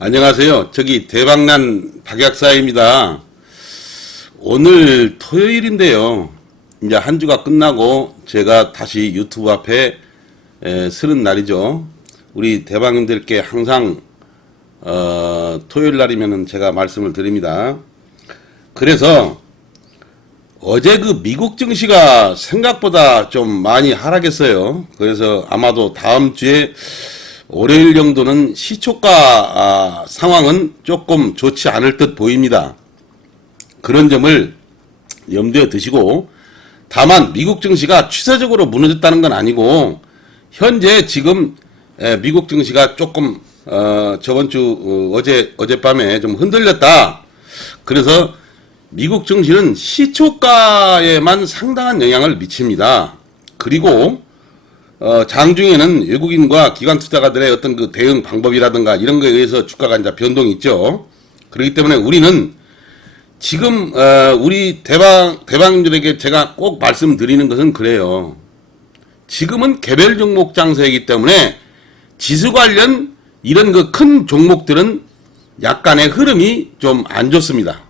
안녕하세요. 저기 대박난 박약사입니다. 오늘 토요일인데요. 이제 한 주가 끝나고 제가 다시 유튜브 앞에 에, 서는 날이죠. 우리 대박님들께 항상 어, 토요일 날이면은 제가 말씀을 드립니다. 그래서 어제 그 미국 증시가 생각보다 좀 많이 하락했어요. 그래서 아마도 다음 주에 월요일 정도는 시초가 아, 상황은 조금 좋지 않을 듯 보입니다. 그런 점을 염두에 두시고 다만 미국 증시가 추세적으로 무너졌다는 건 아니고 현재 지금 에, 미국 증시가 조금 어, 저번 주 어, 어제 어젯밤에 좀 흔들렸다. 그래서 미국 증시는 시초가에만 상당한 영향을 미칩니다. 그리고 어, 장중에는 외국인과 기관 투자가들의 어떤 그 대응 방법이라든가 이런 거에 의해서 주가가 이제 변동이 있죠. 그렇기 때문에 우리는 지금 어, 우리 대방 대방들에게 제가 꼭 말씀드리는 것은 그래요. 지금은 개별 종목 장세이기 때문에 지수 관련 이런 그 큰 종목들은 약간의 흐름이 좀 안 좋습니다.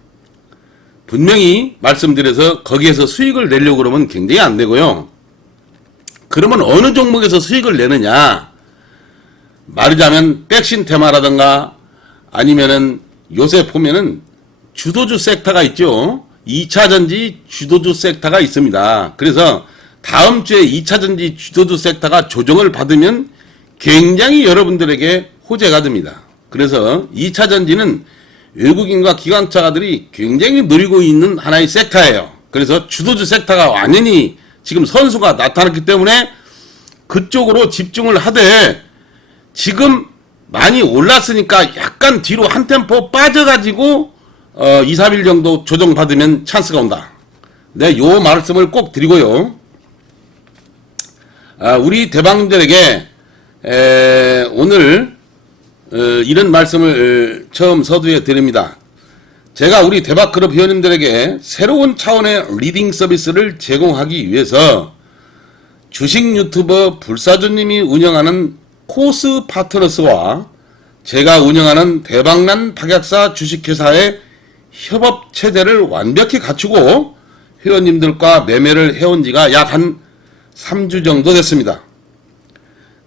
분명히 말씀드려서 거기에서 수익을 내려고 그러면 굉장히 안 되고요. 그러면 어느 종목에서 수익을 내느냐? 말하자면 백신 테마라든가 아니면은 요새 보면은 주도주 섹터가 있죠. 2차 전지 주도주 섹터가 있습니다. 그래서 다음 주에 2차 전지 주도주 섹터가 조정을 받으면 굉장히 여러분들에게 호재가 됩니다. 그래서 2차 전지는 외국인과 기관차가들이 굉장히 누리고 있는 하나의 섹터예요. 그래서 주도주 섹터가 완전히 지금 선수가 나타났기 때문에 그쪽으로 집중을 하되 지금 많이 올랐으니까 약간 뒤로 한 템포 빠져가지고 어 2, 3일 정도 조정받으면 찬스가 온다. 네, 요 말씀을 꼭 드리고요. 아, 우리 대방들에게 에, 오늘 어, 이런 말씀을 어, 처음 서두에 드립니다. 제가 우리 대박그룹 회원님들에게 새로운 차원의 리딩 서비스를 제공하기 위해서 주식 유튜버 불사조님이 운영하는 코스 파트너스와 제가 운영하는 대박난 박약사 주식회사의 협업 체제를 완벽히 갖추고 회원님들과 매매를 해온 지가 약 한 3주 정도 됐습니다.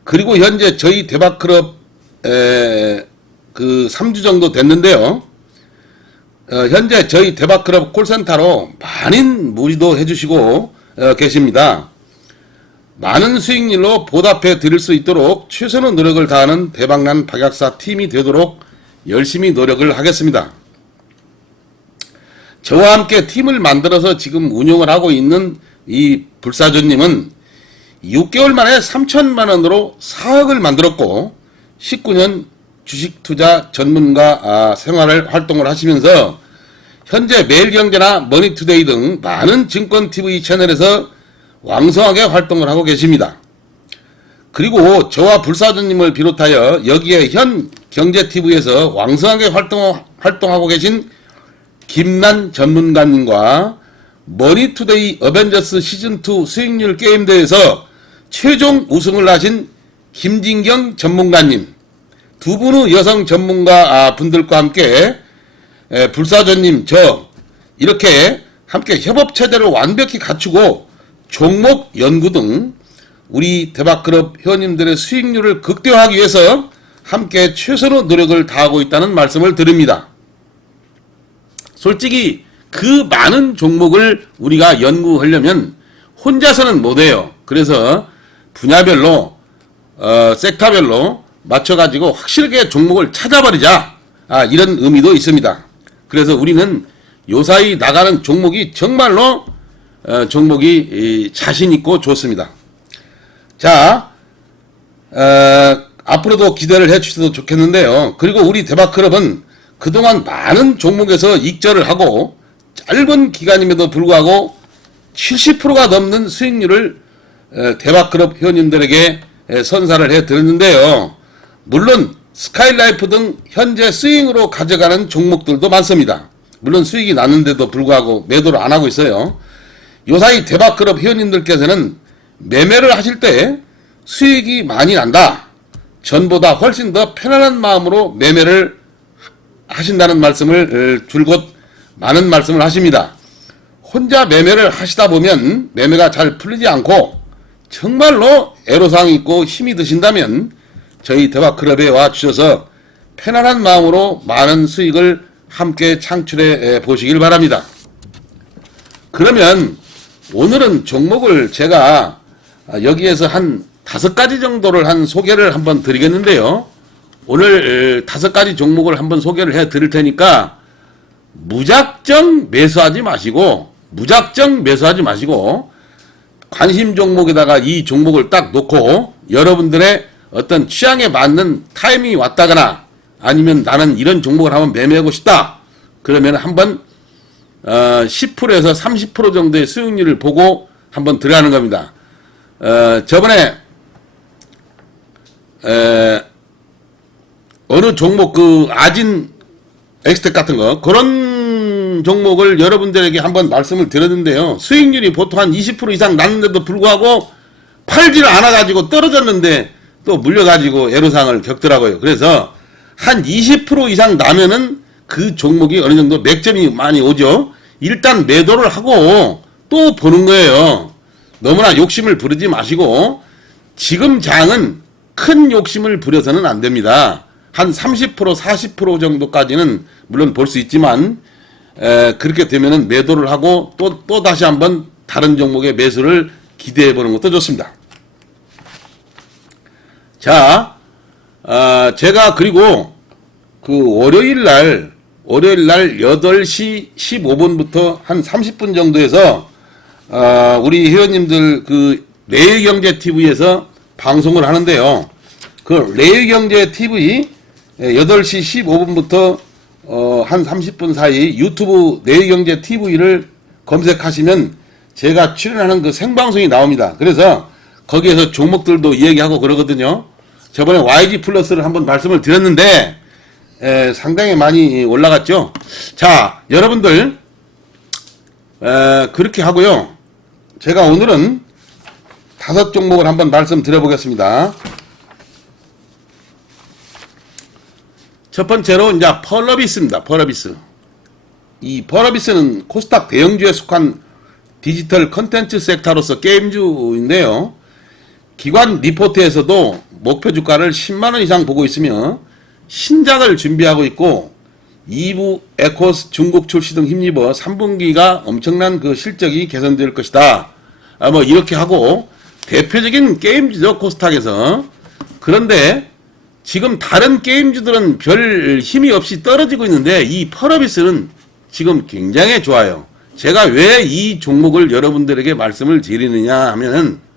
그리고 현재 저희 대박클럽 에, 그 3주 정도 됐는데요. 어, 현재 저희 대박클럽 콜센터로 많은 무리도 해주시고 어, 계십니다. 많은 수익률로 보답해 드릴 수 있도록 최선의 노력을 다하는 대박난 박약사 팀이 되도록 열심히 노력을 하겠습니다. 저와 함께 팀을 만들어서 지금 운영을 하고 있는 이 불사조님은 6개월 만에 3천만 원으로 4억을 만들었고 19년 주식 투자 전문가 아, 생활을 활동을 하시면서 현재 매일경제나 머니투데이 등 많은 증권 TV 채널에서 왕성하게 활동을 하고 계십니다. 그리고 저와 불사조님을 비롯하여 여기에 현 경제TV에서 왕성하게 활동, 활동하고 계신 김난 전문가님과 머니투데이 어벤져스 시즌2 수익률 게임대회에서 최종 우승을 하신 김진경 전문가님 두 분의 여성 전문가 아, 분들과 함께 에, 불사조님 저 이렇게 함께 협업 체제를 완벽히 갖추고 종목 연구 등 우리 대박그룹 회원님들의 수익률을 극대화하기 위해서 함께 최선의 노력을 다하고 있다는 말씀을 드립니다. 솔직히 그 많은 종목을 우리가 연구하려면 혼자서는 못해요. 그래서 분야별로 어, 섹터별로 맞춰가지고 확실하게 종목을 찾아버리자 아, 이런 의미도 있습니다. 그래서 우리는 요사이 나가는 종목이 정말로 어, 종목이 이, 자신 있고 좋습니다. 자, 어, 앞으로도 기대를 해주셔도 좋겠는데요. 그리고 우리 대박클럽은 그동안 많은 종목에서 익절을 하고 짧은 기간임에도 불구하고 70%가 넘는 수익률을 에, 대박클럽 회원님들에게 에, 선사를 해드렸는데요. 물론 스카이라이프 등 현재 스윙으로 가져가는 종목들도 많습니다. 물론 수익이 났는데도 불구하고 매도를 안 하고 있어요. 요사이 대박클럽 회원님들께서는 매매를 하실 때 수익이 많이 난다. 전보다 훨씬 더 편안한 마음으로 매매를 하신다는 말씀을 어, 줄곧 많은 말씀을 하십니다. 혼자 매매를 하시다 보면 매매가 잘 풀리지 않고 정말로 애로사항이 있고 힘이 드신다면 저희 대박클럽에 와 주셔서 편안한 마음으로 많은 수익을 함께 창출해 보시길 바랍니다. 그러면 오늘은 종목을 제가 여기에서 한 다섯 가지 정도를 한 소개를 한번 드리겠는데요. 오늘 다섯 가지 종목을 한번 소개를 해 드릴 테니까 무작정 매수하지 마시고 무작정 매수하지 마시고 관심 종목에다가 이 종목을 딱 놓고 여러분들의 어떤 취향에 맞는 타이밍이 왔다거나 아니면 나는 이런 종목을 한번 매매하고 싶다. 그러면 한번 어, 10%에서 30% 정도의 수익률을 보고 한번 들어가는 겁니다. 어, 저번에 에, 어느 종목 그 아진 엑스텍 같은 거 그런 종목을 여러분들에게 한번 말씀을 드렸는데요. 수익률이 보통 한 20% 이상 났는데도 불구하고 팔지를 않아가지고 떨어졌는데 또 물려가지고 애로사항을 겪더라고요. 그래서 한 20% 이상 나면은 그 종목이 어느 정도 맥점이 많이 오죠. 일단 매도를 하고 또 보는 거예요. 너무나 욕심을 부르지 마시고 지금 장은 큰 욕심을 부려서는 안 됩니다. 한 30% 40% 정도까지는 물론 볼 수 있지만 에, 그렇게 되면은 매도를 하고 또 또 다시 한번 다른 종목의 매수를 기대해 보는 것도 좋습니다. 자, 아, 제가 그리고 그 월요일 날 월요일 날 8시 15분부터 한 30분 정도에서 아, 우리 회원님들 그 레일경제 TV에서 방송을 하는데요. 그 레일경제 TV 8시 15분부터 어, 한 30분 사이 유튜브 내일경제 TV를 검색하시면 제가 출연하는 그 생방송이 나옵니다. 그래서 거기에서 종목들도 이야기하고 그러거든요. 저번에 YG 플러스를 한번 말씀을 드렸는데 에, 상당히 많이 올라갔죠. 자, 여러분들 에, 그렇게 하고요. 제가 오늘은 다섯 종목을 한번 말씀드려보겠습니다. 첫 번째로 이제 펄러비스입니다. 펄러비스. 이 펄러비스는 코스닥 대형주에 속한 디지털 컨텐츠 섹터로서 게임주인데요. 기관 리포트에서도 목표 주가를 10만 원 이상 보고 있으며 신작을 준비하고 있고 2부 에코스 중국 출시 등 힘입어 3분기가 엄청난 그 실적이 개선될 것이다. 아, 뭐 이렇게 하고 대표적인 게임주죠 코스닥에서 그런데 지금 다른 게임주들은 별 힘이 없이 떨어지고 있는데 이 펄어비스는 지금 굉장히 좋아요. 제가 왜 이 종목을 여러분들에게 말씀을 드리느냐 하면은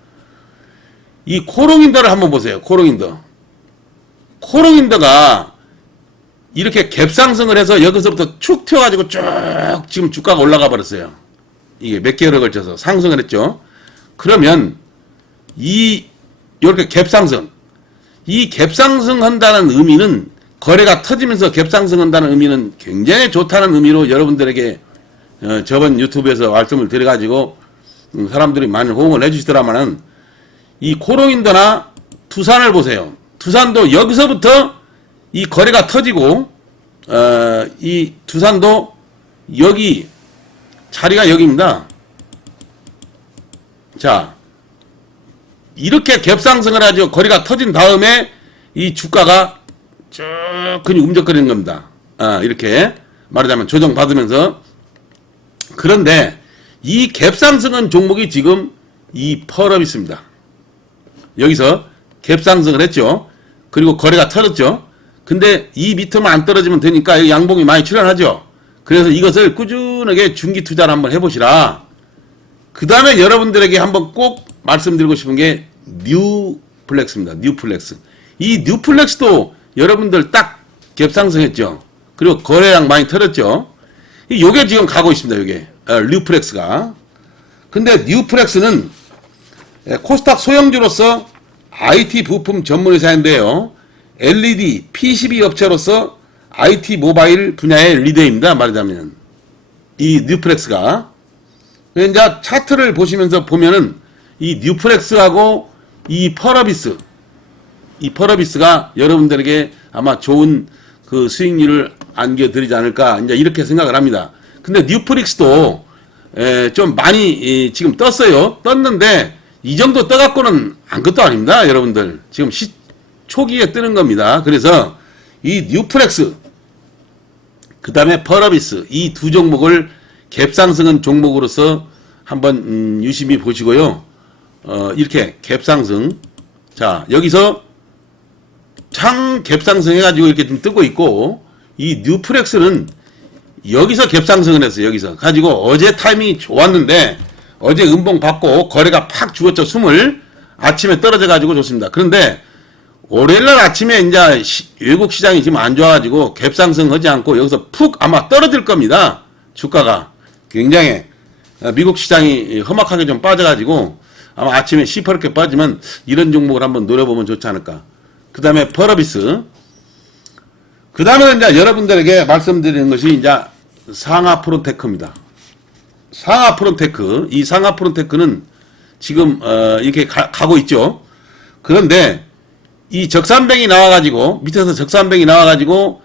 이 코롱인더를 한번 보세요. 코롱인더. 코롱인더가 이렇게 갭상승을 해서 여기서부터 축 튀어가지고 쭉 지금 주가가 올라가 버렸어요. 이게 몇 개월에 걸쳐서 상승을 했죠. 그러면 이 이렇게 갭상승 이 갭상승 한다는 의미는 거래가 터지면서 갭상승 한다는 의미는 굉장히 좋다는 의미로 여러분들에게 어, 저번 유튜브에서 말씀을 드려가지고 음, 사람들이 많이 호응을 해주시더라마는 이 코롱인더나 두산을 보세요. 두산도 여기서부터 이 거래가 터지고 어, 이 두산도 여기 자리가 여기입니다. 자 이렇게 갭상승을 하죠. 거리가 터진 다음에 이 주가가 쭉 그냥 움직거리는 겁니다. 아, 이렇게 말하자면 조정받으면서 그런데 이 갭상승한 종목이 지금 이 펄업 있습니다. 여기서 갭상승을 했죠. 그리고 거래가 터졌죠. 근데 이 밑으로만 안 떨어지면 되니까 양봉이 많이 출현하죠. 그래서 이것을 꾸준하게 중기 투자를 한번 해보시라. 그 다음에 여러분들에게 한번 꼭 말씀드리고 싶은 게 뉴플렉스입니다. 뉴플렉스. 이 뉴플렉스도 여러분들 딱 갭상승했죠. 그리고 거래량 많이 털었죠. 이 요게 지금 가고 있습니다. 요게 어, 뉴플렉스가. 근데 뉴플렉스는 예, 코스닥 소형주로서 IT 부품 전문 회사인데요. LED, PCB 업체로서 IT 모바일 분야의 리더입니다. 말하자면 이 뉴플렉스가 이제 차트를 보시면서 보면은 이 뉴플렉스하고 이 펄어비스 이 펄어비스가 여러분들에게 아마 좋은 그 수익률을 안겨드리지 않을까 이제 이렇게 생각을 합니다. 근데 뉴프릭스도 에, 좀 많이 이, 지금 떴어요. 떴는데 이 정도 떠갖고는 아무것도 아닙니다, 여러분들. 지금 시, 초기에 뜨는 겁니다. 그래서 이 뉴프렉스 그 다음에 퍼러비스 이 두 종목을 갭상승은 종목으로서 한번 음, 유심히 보시고요. 어, 이렇게 갭상승 자 여기서 창 갭상승 해가지고 이렇게 좀 뜨고 있고 이 뉴프렉스는 여기서 갭상승을 했어요. 여기서 가지고 어제 타이밍이 좋았는데 어제 음봉 받고 거래가 팍 죽었죠. 숨을 아침에 떨어져 가지고 좋습니다. 그런데 월요일날 아침에 이제 시- 외국 시장이 지금 안 좋아가지고 갭상승 하지 않고 여기서 푹 아마 떨어질 겁니다. 주가가 굉장히 어, 미국 시장이 험악하게 좀 빠져가지고 아마 아침에 시퍼렇게 빠지면 이런 종목을 한번 노려보면 좋지 않을까. 그 다음에 퍼러비스. 그 다음에 이제 여러분들에게 말씀드리는 것이 이제 상하 프론테크입니다. 상하 프론테크. 이 상하 프론테크는 지금 어, 이렇게 가, 고 있죠. 그런데 이 적산뱅이 나와가지고 밑에서 적산뱅이 나와가지고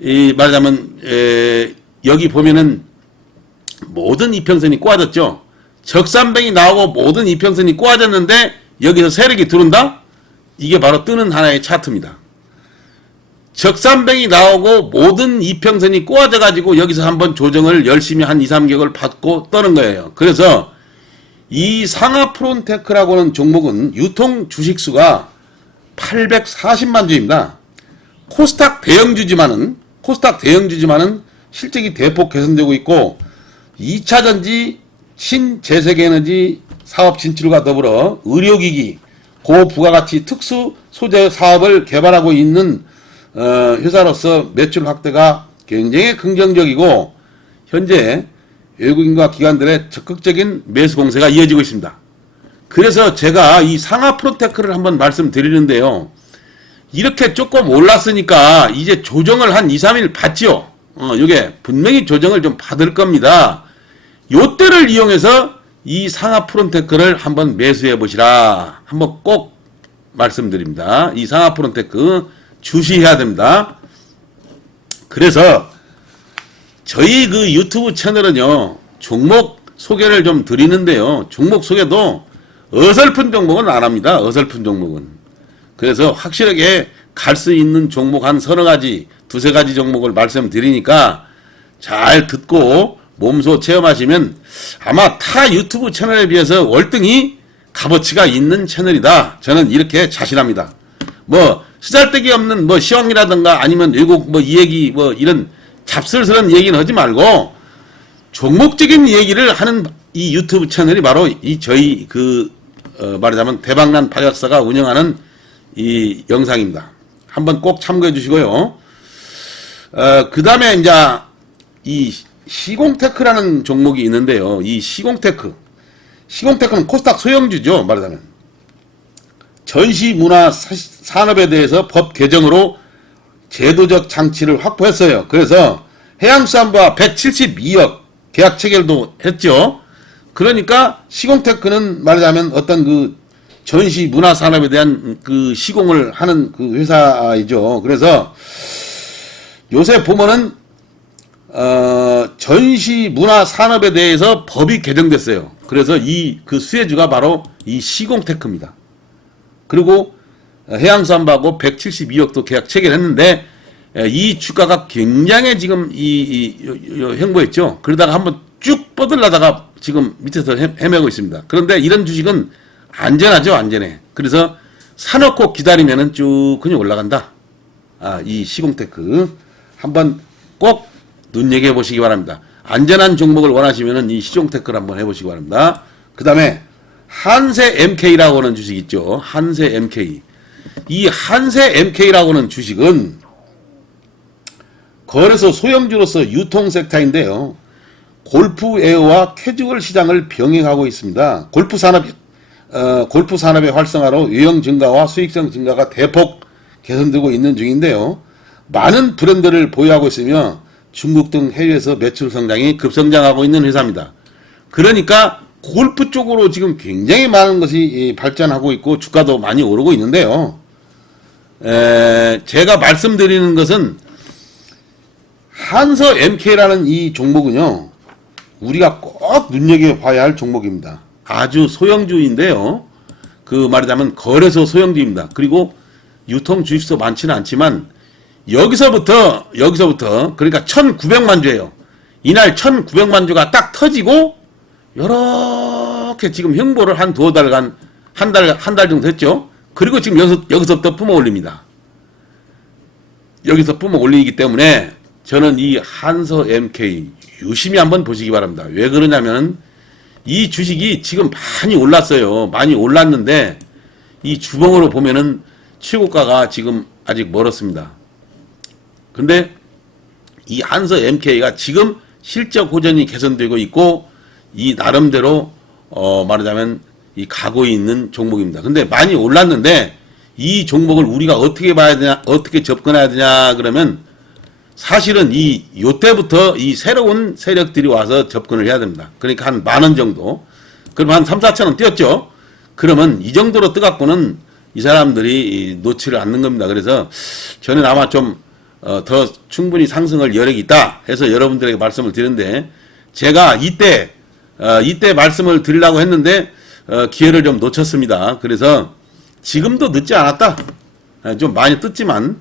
이 말하자면 에, 여기 보면은 모든 이평선이 꼬아졌죠. 적산뱅이 나오고 모든 이평선이 꼬아졌는데 여기서 세력이 들어온다? 이게 바로 뜨는 하나의 차트입니다. 적산뱅이 나오고 모든 이평선이 꼬아져 가지고 여기서 한번 조정을 열심히 한 2, 3개월 받고 떠는 거예요. 그래서 이 상하 프론테크라고 는 종목은 유통 주식수가 840만 주입니다. 코스닥 대형주지만은 코스닥 대형주지만은 실적이 대폭 개선되고 있고 2차 전지 신재생에너지 사업 진출과 더불어 의료기기 고부가가치 특수 소재 사업을 개발하고 있는 어, 회사로서 매출 확대가 굉장히 긍정적이고 현재 외국인과 기관들의 적극적인 매수 공세가 이어지고 있습니다. 그래서 제가 이 상하 프로테크를 한번 말씀드리는데요. 이렇게 조금 올랐으니까 이제 조정을 한 2, 3일 받지요. 어, 이게 분명히 조정을 좀 받을 겁니다. 요때를 이용해서 이 상하 프론테크를 한번 매수해 보시라. 한번 꼭 말씀드립니다. 이 상하 프론테크 주시해야 됩니다. 그래서 저희 그 유튜브 채널은요, 종목 소개를 좀 드리는데요. 종목 소개도 어설픈 종목은 안 합니다. 어설픈 종목은. 그래서 확실하게 갈 수 있는 종목 한 서너 가지, 두세 가지 종목을 말씀드리니까 잘 듣고 몸소 체험하시면 아마 타 유튜브 채널에 비해서 월등히 값어치가 있는 채널이다. 저는 이렇게 자신합니다. 뭐 쓰잘데기 없는 뭐 시황이라든가 아니면 외국 뭐 이 얘기 뭐 이런 잡슬스런 얘기는 하지 말고 종목적인 얘기를 하는 이 유튜브 채널이 바로 이 저희 그 어, 말하자면 대박난 박약사가 운영하는 이 영상입니다. 한번 꼭 참고해 주시고요. 어, 그 다음에 이제 이 시공테크라는 종목이 있는데요. 이 시공테크. 시공테크는 코스닥 소형주죠. 말하자면. 전시 문화 사- 산업에 대해서 법 개정으로 제도적 장치를 확보했어요. 그래서 해양수산부와 172억 계약 체결도 했죠. 그러니까 시공테크는 말하자면 어떤 그 전시 문화 산업에 대한 그 시공을 하는 그 회사이죠. 그래서 요새 보면은 어, 전시 문화 산업에 대해서 법이 개정됐어요. 그래서 이 그 수혜주가 바로 이 시공테크입니다. 그리고 해양수산부하고 172억도 계약 체결했는데 에, 이 주가가 굉장히 지금 이, 이 요- 요- 횡보했죠. 그러다가 한번 쭉 뻗으려다가 지금 밑에서 헤, 헤매고 있습니다. 그런데 이런 주식은 안전하죠, 안전해. 그래서 사놓고 기다리면은 쭉 그냥 올라간다. 아, 이 시공테크 한번 꼭 눈여겨 보시기 바랍니다. 안전한 종목을 원하시면은 이 시종테크를 한번 해보시기 바랍니다. 그 다음에 한세 MK라고 하는 주식 있죠. 한세 MK. 이 한세 MK라고 하는 주식은 거래소 소형주로서 유통 섹터인데요. 골프 에어와 캐주얼 시장을 병행하고 있습니다. 골프 산업 어, 골프 산업의 활성화로 유형 증가와 수익성 증가가 대폭 개선되고 있는 중인데요. 많은 브랜드를 보유하고 있으며 중국 등 해외에서 매출 성장이 급성장하고 있는 회사입니다. 그러니까 골프 쪽으로 지금 굉장히 많은 것이 이, 발전하고 있고 주가도 많이 오르고 있는데요. 에, 제가 말씀드리는 것은 한서 MK라는 이 종목은요, 우리가 꼭 눈여겨봐야 할 종목입니다. 아주 소형주인데요. 그 말하자면 거래소 소형주입니다. 그리고 유통 주식소 많지는 않지만 여기서부터 여기서부터 그러니까 1,900만 주예요. 이날 1,900만 주가 딱 터지고 이렇게 지금 행보를 한 두어 달간 한 달 한 달 정도 했죠. 그리고 지금 여기서 여기서부터 뿜어 올립니다. 여기서 뿜어 올리기 때문에 저는 이 한서 MK 유심히 한번 보시기 바랍니다. 왜 그러냐면 이 주식이 지금 많이 올랐어요. 많이 올랐는데 이 주봉으로 보면은 최고가가 지금 아직 멀었습니다. 근데 이 한서 MK가 지금 실적 호전이 개선되고 있고 이 나름대로 어 말하자면 이 가고 있는 종목입니다. 근데 많이 올랐는데 이 종목을 우리가 어떻게 봐야 되냐, 어떻게 접근해야 되냐 그러면 사실은 이 요때부터 이 새로운 세력들이 와서 접근을 해야 됩니다. 그러니까 한 만 원 정도. 그럼 한 3, 4천 원 뛰었죠. 그러면 이 정도로 뜨갖고는 이 사람들이 이 놓지를 않는 겁니다. 그래서 저는 아마 좀 어, 더 충분히 상승할 여력이 있다 해서 여러분들에게 말씀을 드렸는데 제가 이때 어, 이때 말씀을 드리려고 했는데 어, 기회를 좀 놓쳤습니다. 그래서 지금도 늦지 않았다. 에, 좀 많이 떴지만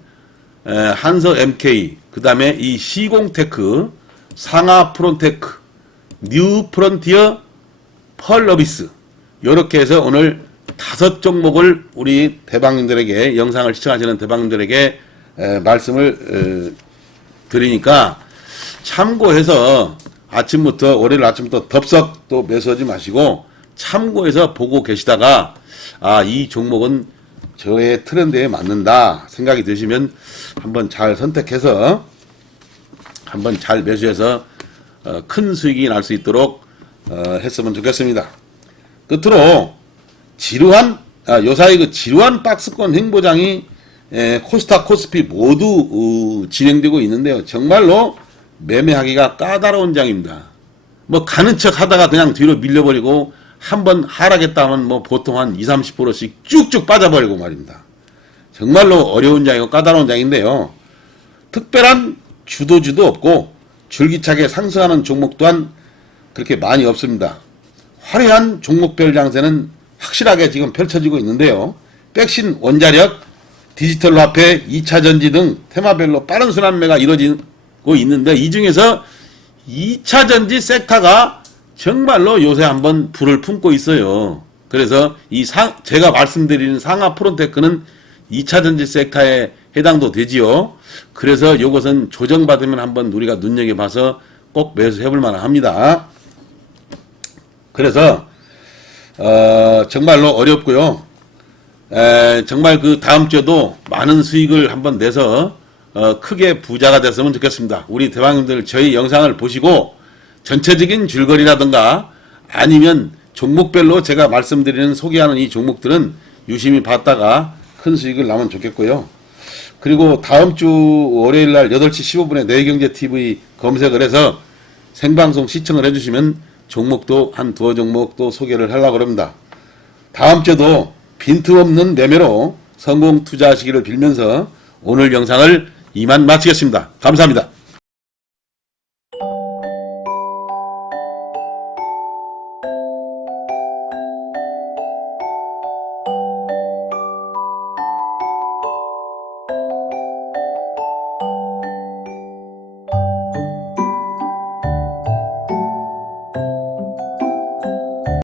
에, 한서 MK 그 다음에 이 시공테크 상하 프론테크 뉴 프론티어 펄러비스 이렇게 해서 오늘 다섯 종목을 우리 대방님들에게 영상을 시청하시는 대방님들에게 에, 말씀을 에, 드리니까 참고해서 아침부터 월요일 아침부터 덥석 또 매수하지 마시고 참고해서 보고 계시다가 아 이 종목은 저의 트렌드에 맞는다 생각이 드시면 한번 잘 선택해서 한번 잘 매수해서 어, 큰 수익이 날 수 있도록 어, 했으면 좋겠습니다. 끝으로 지루한 아, 요사이 그 지루한 박스권 행보장이 에, 코스타 코스피 모두 어, 진행되고 있는데요. 정말로 매매하기가 까다로운 장입니다. 뭐 가는 척 하다가 그냥 뒤로 밀려버리고 한 번 하락했다 하면 뭐 보통 한 20, 30%씩 쭉쭉 빠져버리고 말입니다. 정말로 어려운 장이고 까다로운 장인데요. 특별한 주도주도 없고 줄기차게 상승하는 종목 또한 그렇게 많이 없습니다. 화려한 종목별 장세는 확실하게 지금 펼쳐지고 있는데요. 백신 원자력, 디지털 화폐, 2차 전지 등 테마별로 빠른 순환매가 이루어지 고 있는데 이 중에서 2차 전지 섹터가 정말로 요새 한번 불을 품고 있어요. 그래서 이 상, 제가 말씀드리는 상하 프론테크는 2차 전지 섹터에 해당도 되지요. 그래서 이것은 조정받으면 한번 우리가 눈여겨봐서 꼭 매수해볼 만합니다. 그래서 어, 정말로 어렵고요. 에, 정말 그 다음 주에도 많은 수익을 한번 내서 어, 크게 부자가 됐으면 좋겠습니다. 우리 대방님들 저희 영상을 보시고 전체적인 줄거리라든가 아니면 종목별로 제가 말씀드리는 소개하는 이 종목들은 유심히 봤다가 큰 수익을 나면 좋겠고요. 그리고 다음 주 월요일 날 8시 15분에 내경제TV 검색을 해서 생방송 시청을 해주시면 종목도 한 두어 종목 또 소개를 하려고 합니다. 다음 주에도 빈틈없는 매매로 성공 투자하시기를 빌면서 오늘 영상을 이만 마치겠습니다. 감사합니다.